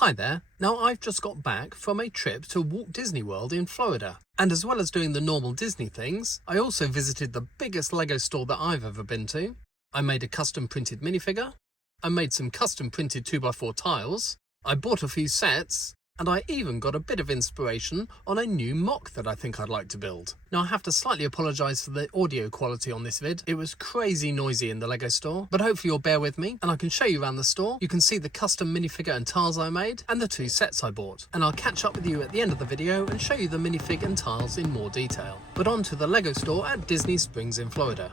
Hi there. Now I've just got back from a trip to Walt Disney World in Florida. And as well as doing the normal Disney things, I also visited the biggest Lego store that I've ever been to. I made a custom printed minifigure. I made some custom printed 2x4 tiles. I bought a few sets. And I even got a bit of inspiration on a new mock that I think I'd like to build. Now I have to slightly apologise for the audio quality on this vid. It was crazy noisy in the Lego store, but hopefully you'll bear with me and I can show you around the store. You can see the custom minifigure and tiles I made and the 2 sets I bought. And I'll catch up with you at the end of the video and show you the minifig and tiles in more detail. But on to the Lego store at Disney Springs in Florida.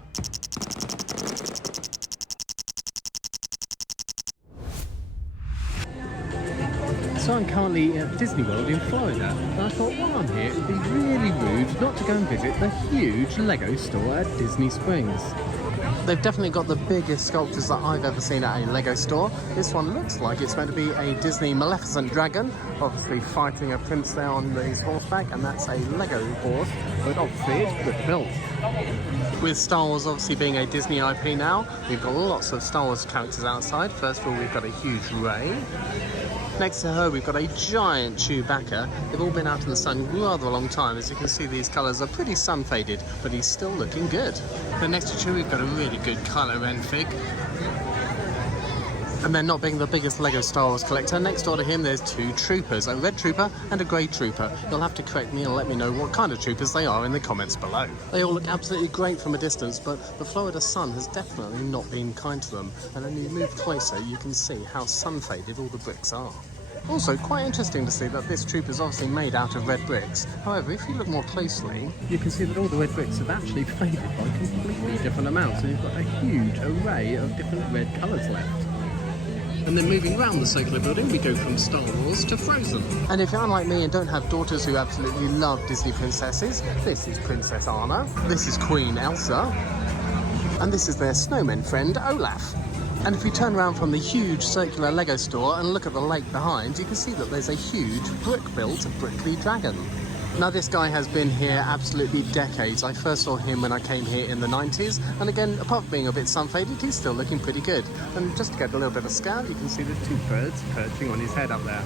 So I'm currently at Disney World in Florida, and I thought while I'm here it would be really rude not to go and visit the huge Lego store at Disney Springs. They've definitely got the biggest sculptures that I've ever seen at a Lego store. This one looks like it's meant to be a Disney Maleficent dragon, obviously fighting a prince there on his horseback, and that's a Lego horse, but obviously it's brick built. With Star Wars obviously being a Disney IP now, we've got lots of Star Wars characters outside. First of all, we've got a huge Rey. Next to her, we've got a giant Chewbacca. They've all been out in the sun rather a long time. As you can see, these colours are pretty sun-faded, but he's still looking good. Then next to Chewie, we've got a really good Kylo Ren fig. And then, not being the biggest Lego Star Wars collector, next door to him there's 2 troopers, a red trooper and a grey trooper. You'll have to correct me and let me know what kind of troopers they are in the comments below. They all look absolutely great from a distance, but the Florida sun has definitely not been kind to them. And when you move closer, you can see how sun-faded all the bricks are. Also, quite interesting to see that this troop is obviously made out of red bricks. However, if you look more closely, you can see that all the red bricks have actually faded by completely different amounts, and you've got a huge array of different red colours left. And then moving around the circular building, we go from Star Wars to Frozen. And if you're unlike me and don't have daughters who absolutely love Disney princesses, this is Princess Anna, this is Queen Elsa, and this is their snowman friend Olaf. And if you turn around from the huge circular Lego store and look at the lake behind, you can see that there's a huge brick-built Brickley dragon. Now this guy has been here absolutely decades. I first saw him when I came here in the 90s, and again, apart from being a bit sun-faded, he's still looking pretty good. And just to get a little bit of a scale, you can see the 2 birds perching on his head up there.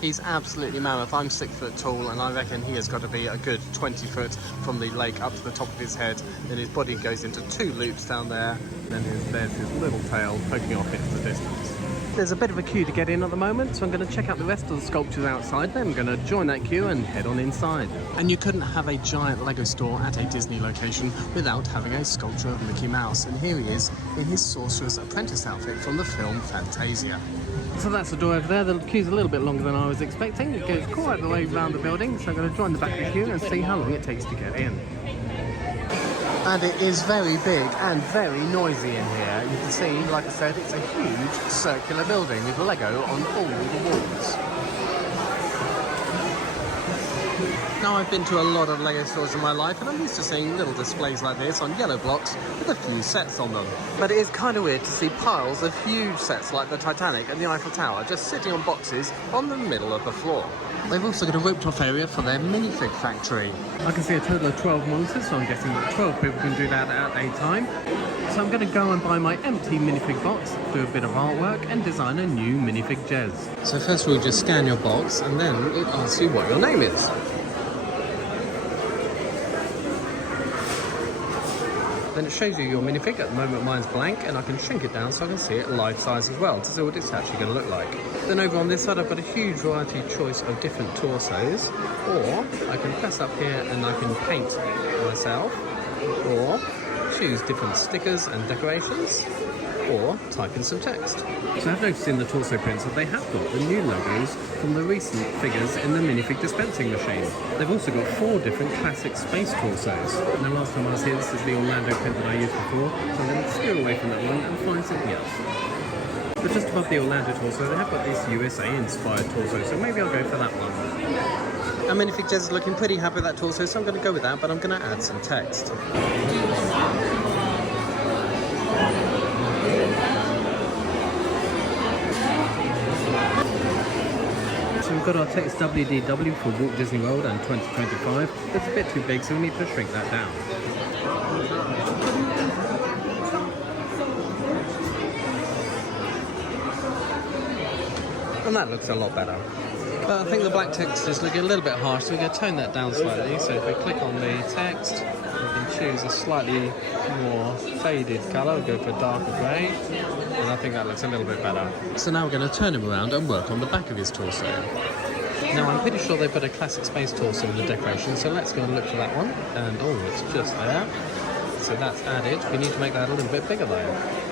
He's absolutely mammoth. I'm 6 foot tall, and I reckon he has got to be a good 20 foot from the lake up to the top of his head. Then his body goes into 2 loops down there, and then there's his little tail poking off into the distance. There's a bit of a queue to get in at the moment, so I'm going to check out the rest of the sculptures outside, then I'm going to join that queue and head on inside. And you couldn't have a giant Lego store at a Disney location without having a sculpture of Mickey Mouse, and here he is in his Sorcerer's Apprentice outfit from the film Fantasia. So that's the door over there. The queue's a little bit longer than I was expecting. It goes quite the way around the building, so I'm going to join the back of the queue and see how long it takes to get in. And it is very big and very noisy in here. You can see, like I said, it's a huge circular building with Lego on all the walls. Now, I've been to a lot of Lego stores in my life, and I'm used to seeing little displays like this on yellow blocks with a few sets on them. But it is kind of weird to see piles of huge sets like the Titanic and the Eiffel Tower just sitting on boxes on the middle of the floor. They've also got a roped-off area for their minifig factory. I can see a total of 12 monsters, so I'm guessing that 12 people can do that at a time. So I'm going to go and buy my empty minifig box, do a bit of artwork, and design a new minifig jez. So first of all, just scan your box, and then it asks you what your name is. Then it shows you your minifig. At the moment mine's blank, and I can shrink it down so I can see it life size as well to see what it's actually going to look like. Then over on this side I've got a huge variety choice of different torsos, or I can press up here and I can paint myself, or choose different stickers and decorations, or type in some text. So I've noticed in the torso prints that they have got the new logos from the recent figures in the minifig dispensing machine. They've also got 4 different classic space torsos. Now last time I was here, this is the Orlando print that I used before, so I'm going to steer away from that one and find something else. But just above the Orlando torso, they have got this USA-inspired torso, so maybe I'll go for that one. And minifig Jez is looking pretty happy with that torso, so I'm going to go with that, but I'm going to add some text. So we've got our text WDW for Walt Disney World and 2025. It's a bit too big, so we need to shrink that down. And that looks a lot better. But I think the black text is looking a little bit harsh, so we're going to tone that down slightly. So if we click on the text, we can choose a slightly more faded colour. We'll go for a darker grey, and I think that looks a little bit better. So now we're going to turn him around and work on the back of his torso. Now I'm pretty sure they've got a classic space torso in the decoration, so let's go and look for that one. And oh, it's just there. So that's added. We need to make that a little bit bigger though.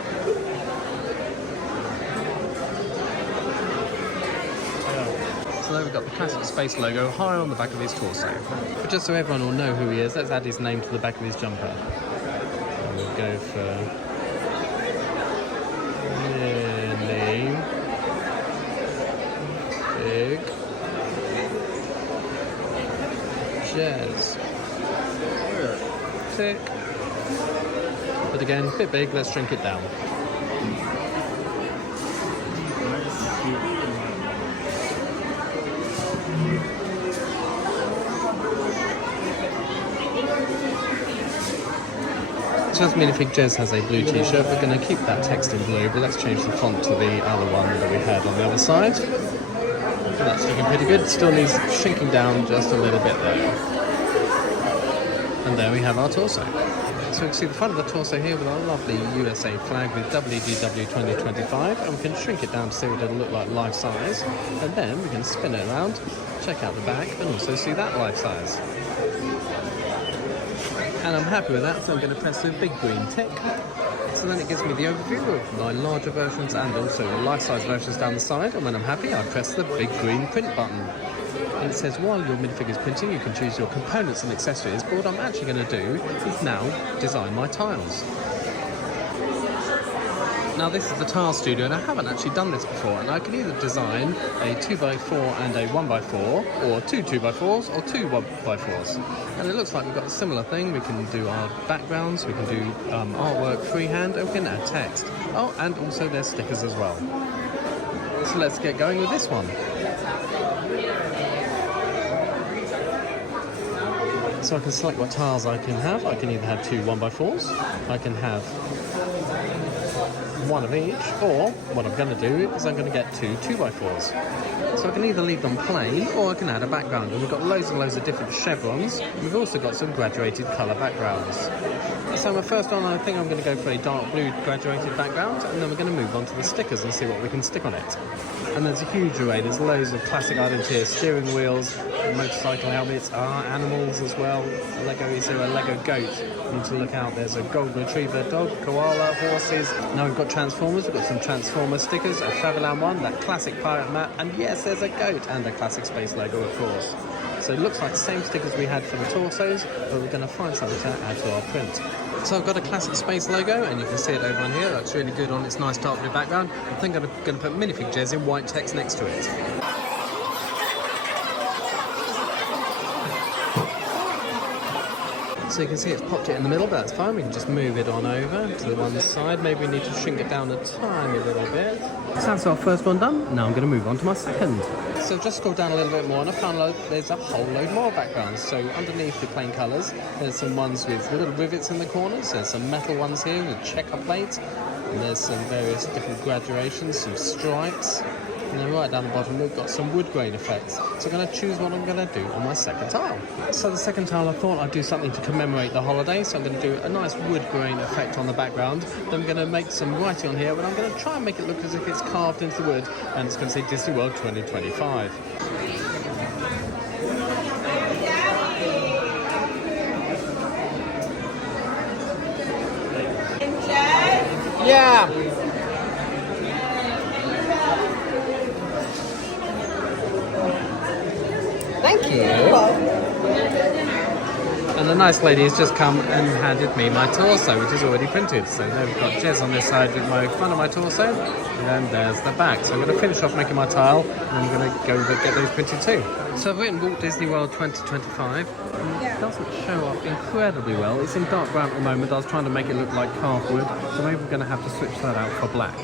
So there we've got the classic space logo high on the back of his torso. But just so everyone will know who he is, let's add his name to the back of his jumper. And we'll go for name big jazz tick. But again, a bit big, let's shrink it down. So as Minifig Jez has a blue t-shirt, we're going to keep that text in blue, but let's change the font to the other one that we had on the other side. And that's looking pretty good. It still needs shrinking down just a little bit though. And there we have our torso. So we can see the front of the torso here with our lovely USA flag with WDW 2025, and we can shrink it down to see what it'll look like life size. And then we can spin it around, check out the back, and also see that life size. And I'm happy with that, so I'm going to press the big green tick. So then it gives me the overview of my larger versions and also the life-size versions down the side. And when I'm happy, I press the big green print button. And it says, while your minifig is printing, you can choose your components and accessories. But what I'm actually going to do is now design my tiles. Now this is the tile studio, and I haven't actually done this before, and I can either design a 2x4 and a 1x4, or two 2x4s or two 1x4s. And it looks like we've got a similar thing. We can do our backgrounds, we can do artwork freehand, and we can add text. Oh, and also there's stickers as well. So let's get going with this one. So I can select what tiles I can have. I can either have two 1x4s, I can have one of each, or what I'm going to do is I'm going to get two 2x4s. So I can either leave them plain or I can add a background, and we've got loads and loads of different chevrons. We've also got some graduated colour backgrounds. So my first one, I think I'm going to go for a dark blue graduated background, and then we're going to move on to the stickers and see what we can stick on it. And there's a huge array. There's loads of classic items here: steering wheels, motorcycle helmets, animals as well. Is there a Lego goat? You need to look out. There's a golden retriever dog, koala, horses. Now we've got Transformers. We've got some Transformer stickers, a Travelan one, that classic pirate map, and yes, there's a goat and a classic space logo, of course. So it looks like the same stickers we had for the torsos, but we're going to find something to add to our print. So I've got a classic space logo, and you can see it over on here. That's really good on its nice dark blue background. I think I'm going to put Minifig Jez in white text next to it. So you can see it's popped it in the middle, but that's fine. We can just move it on over to the one side. Maybe we need to shrink it down a tiny little bit. So that's our first one done. Now I'm going to move on to my second. So I've just scrolled down a little bit more, and I found there's a whole load more backgrounds. So underneath the plain colours, there's some ones with little rivets in the corners. There's some metal ones here with checker plates. And there's some various different graduations, some stripes. And then right down the bottom we've got some wood grain effects. So I'm going to choose what I'm going to do on my second tile. So the second tile, I thought I'd do something to commemorate the holiday. So I'm going to do a nice wood grain effect on the background. Then I'm going to make some writing on here, but I'm going to try and make it look as if it's carved into the wood. And it's going to say Disney World 2025. Yeah! Thank you. And the nice lady has just come and handed me my torso, which is already printed. So there we've got Jez on this side with my front of my torso, and there's the back. So I'm going to finish off making my tile, and I'm going to go get those printed too. So I've written Walt Disney World 2025, and it doesn't show up incredibly well. It's in dark brown at the moment. I was trying to make it look like carved wood, so maybe we're going to have to switch that out for black.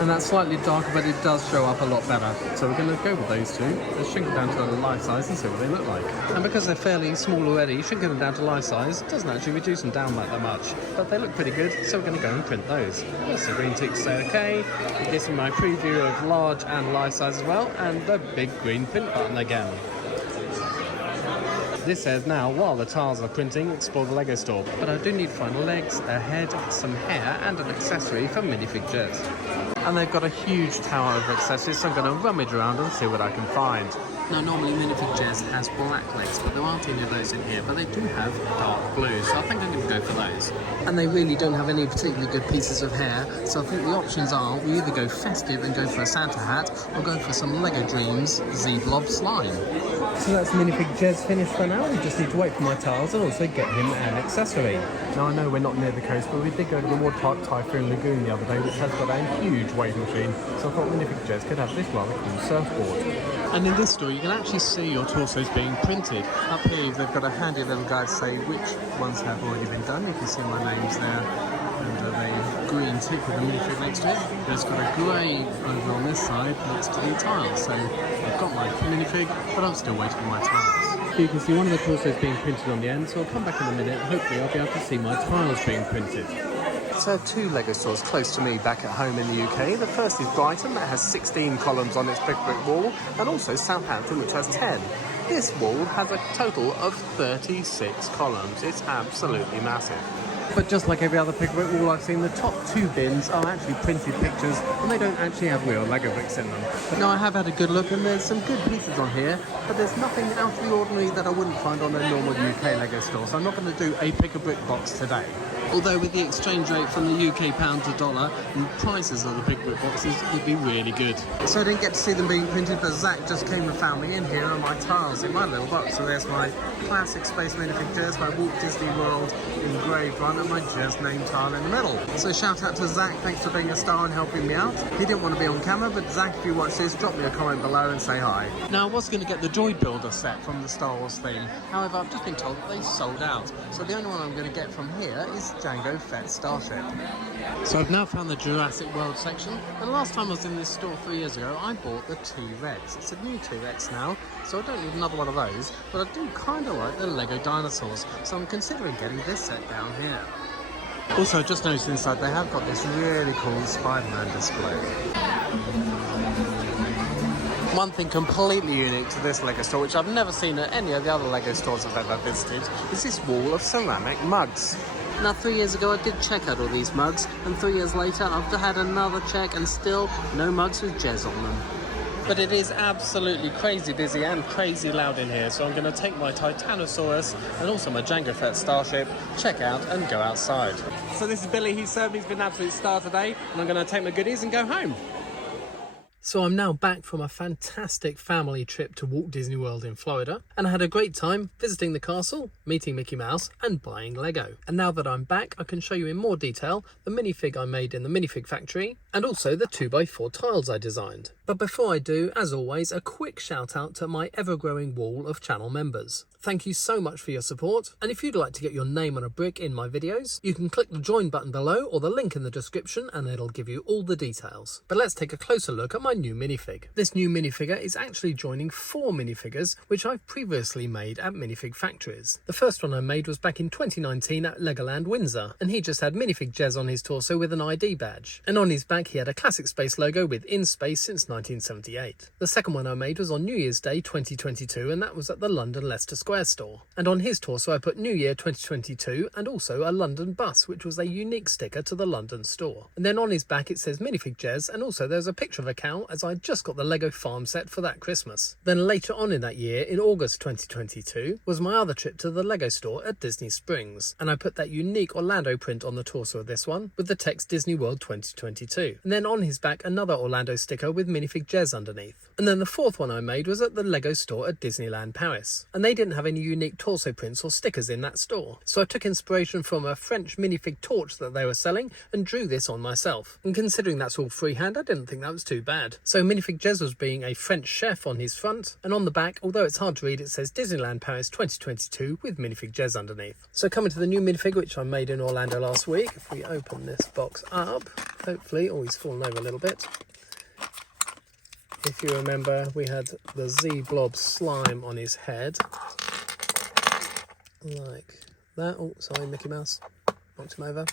And that's slightly darker, but it does show up a lot better. So we're going to go with those two. Let's shrink it down to a life size and see what they look like. And because they're fairly small already, shrinking them down to life size doesn't actually reduce them down that much. But they look pretty good, so we're going to go and print those. Yes, the green ticks say okay. This is my preview of large and life size as well, and the big green print button again. This says now, while the tiles are printing, explore the Lego store. But I do need to find legs, a head, some hair, and an accessory for minifig Jez. And they've got a huge tower of accessories, so I'm going to rummage around and see what I can find. Now, normally minifig Jez has black legs, but there aren't any of those in here. But they do have dark blue, so I think I'm going to go for those. And they really don't have any particularly good pieces of hair, so I think the options are we either go festive and go for a Santa hat, or go for some Lego Dreams Z-Blob slime. So that's minifig Jez finished for now. We just need to wait for my tiles and also get him an accessory. Now, I know we're not near the coast, but we did go to the Water Park Typhoon Lagoon the other day, which has got a huge wave machine. So I thought minifig Jez could have this rather cool surfboard. And in this store, you can actually see your torsos being printed. Up here, they've got a handy little guide to say which ones have already been done. You can see my name's there, and the green tick with the minifig next to it. There's got a grey over on this side next to the tiles. So I've got my minifig, but I'm still waiting for my tiles. You can see one of the torsos being printed on the end, so I'll come back in a minute. Hopefully, I'll be able to see my tiles being printed. So I have two Lego stores close to me back at home in the UK. The first is Brighton, that has 16 columns on its brick wall, and also Southampton, which has 10. This wall has a total of 36 columns. It's absolutely massive. But just like every other brick wall I've seen, the top two bins are actually printed pictures, and they don't actually have real Lego bricks in them. But now I have had a good look, and there's some good pieces on here, but there's nothing out of the ordinary that I wouldn't find on a normal UK Lego store, so I'm not going to do a pick-a-brick box today. Although with the exchange rate from the UK pound to dollar, the prices of the big brick boxes would be really good. So I didn't get to see them being printed, but Zach just came and found me in here on my tiles in my little box. So there's my classic Space minifig Jez, my Walt Disney World engraved one, and my Jez name tile in the middle. So shout out to Zach, thanks for being a star and helping me out. He didn't want to be on camera, but Zach, if you watch this, drop me a comment below and say hi. Now I was going to get the Droid Builder set from the Star Wars theme. However, I've just been told that they sold out. So the only one I'm going to get from here is Jango Fett Starship. So I've now found the Jurassic World section, and last time I was in this store 3 years ago, I bought the T-Rex. It's a new T-Rex now, so I don't need another one of those, but I do kind of like the Lego dinosaurs, so I'm considering getting this set down here. Also, just noticed inside they have got this really cool Spider-Man display. One thing completely unique to this Lego store, which I've never seen at any of the other Lego stores I've ever visited, is this wall of ceramic mugs. Now 3 years ago I did check out all these mugs, and 3 years later I've had another check and still no mugs with Jez on them. But it is absolutely crazy busy and crazy loud in here, so I'm going to take my Titanosaurus and also my Jango Fett Starship, check out and go outside. So this is Billy, he's served me, he's been an absolute star today, and I'm going to take my goodies and go home. So I'm now back from a fantastic family trip to Walt Disney World in Florida, and I had a great time visiting the castle, meeting Mickey Mouse and buying Lego. And now that I'm back, I can show you in more detail the minifig I made in the minifig factory and also the 2x4 tiles I designed. But before I do, as always, a quick shout out to my ever-growing wall of channel members. Thank you so much for your support, and if you'd like to get your name on a brick in my videos, you can click the join button below or the link in the description and it'll give you all the details. But let's take a closer look at my new minifig. This new minifigure is actually joining 4 minifigures which I've previously made at minifig factories. The first one I made was back in 2019 at Legoland Windsor, and he just had minifig Jez on his torso with an ID badge, and on his back he had a classic space logo with In Space since 1978. The second one I made was on New Year's Day 2022, and that was at the London Leicester Square store. And on his torso I put New Year 2022 and also a London bus, which was a unique sticker to the London store. And then on his back it says minifig Jez, and also there's a picture of a cow, as I just got the Lego farm set for that Christmas. Then later on in that year, in August 2022, was my other trip to the Lego store at Disney Springs, and I put that unique Orlando print on the torso of this one with the text Disney World 2022. And then on his back another Orlando sticker with minifig Jez underneath. And then the fourth one I made was at the Lego store at Disneyland Paris. And they didn't have any unique torso prints or stickers in that store. So I took inspiration from a French minifig torch that they were selling and drew this on myself. And considering that's all freehand, I didn't think that was too bad. So minifig Jez was being a French chef on his front, and on the back, although it's hard to read, it says Disneyland Paris 2022 with minifig Jez underneath. So coming to the new minifig, which I made in Orlando last week, if we open this box up, hopefully, oh, he's fallen over a little bit. If you remember, we had the Z-Blob slime on his head, like that. Oh, sorry, Mickey Mouse, knocked him over.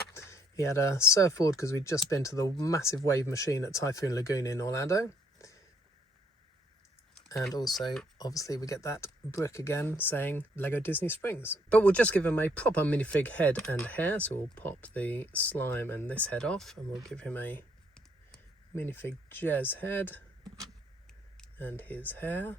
He had a surfboard because we'd just been to the massive wave machine at Typhoon Lagoon in Orlando. And also, obviously, we get that brick again saying Lego Disney Springs. But we'll just give him a proper minifig head and hair. So we'll pop the slime and this head off, and we'll give him a minifig Jez head and his hair.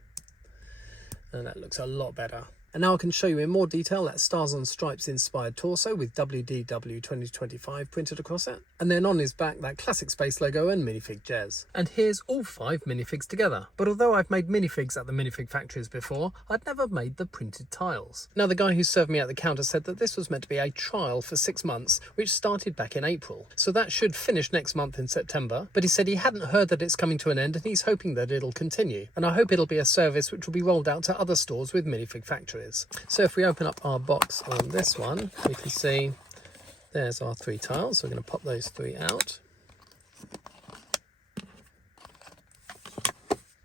And that looks a lot better. And now I can show you in more detail that Stars on Stripes inspired torso with WDW 2025 printed across it. And then on his back, that classic space logo and minifig Jez. And here's all 5 minifigs together. But although I've made minifigs at the minifig factories before, I'd never made the printed tiles. Now the guy who served me at the counter said that this was meant to be a trial for 6 months, which started back in April. So that should finish next month in September. But he said he hadn't heard that it's coming to an end, and he's hoping that it'll continue. And I hope it'll be a service which will be rolled out to other stores with minifig factories. So if we open up our box on this one, we can see there's our 3 tiles. So we're going to pop those 3 out.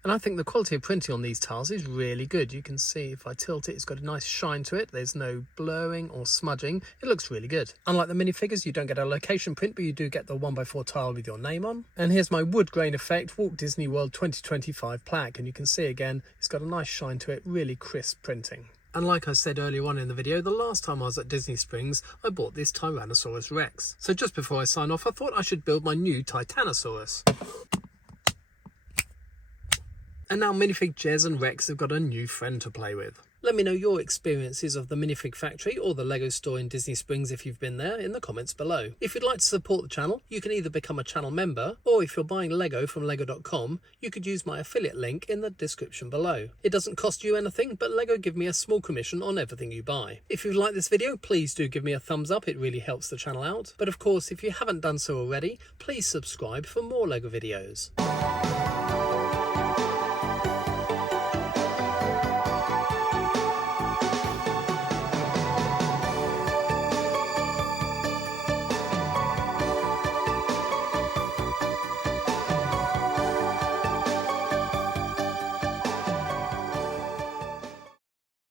And I think the quality of printing on these tiles is really good. You can see if I tilt it, it's got a nice shine to it. There's no blurring or smudging. It looks really good. Unlike the minifigures, you don't get a location print, but you do get the 1x4 tile with your name on. And here's my wood grain effect Walt Disney World 2025 plaque. And you can see again, it's got a nice shine to it, really crisp printing. And like I said earlier on in the video, the last time I was at Disney Springs, I bought this Tyrannosaurus Rex. So just before I sign off, I thought I should build my new Titanosaurus. And now minifig Jez and Rex have got a new friend to play with. Let me know your experiences of the minifig factory or the Lego store in Disney Springs if you've been there in the comments below. If you'd like to support the channel, you can either become a channel member, or if you're buying Lego from Lego.com, you could use my affiliate link in the description below. It doesn't cost you anything, but Lego give me a small commission on everything you buy. If you've liked this video, please do give me a thumbs up, it really helps the channel out. But of course, if you haven't done so already, please subscribe for more Lego videos.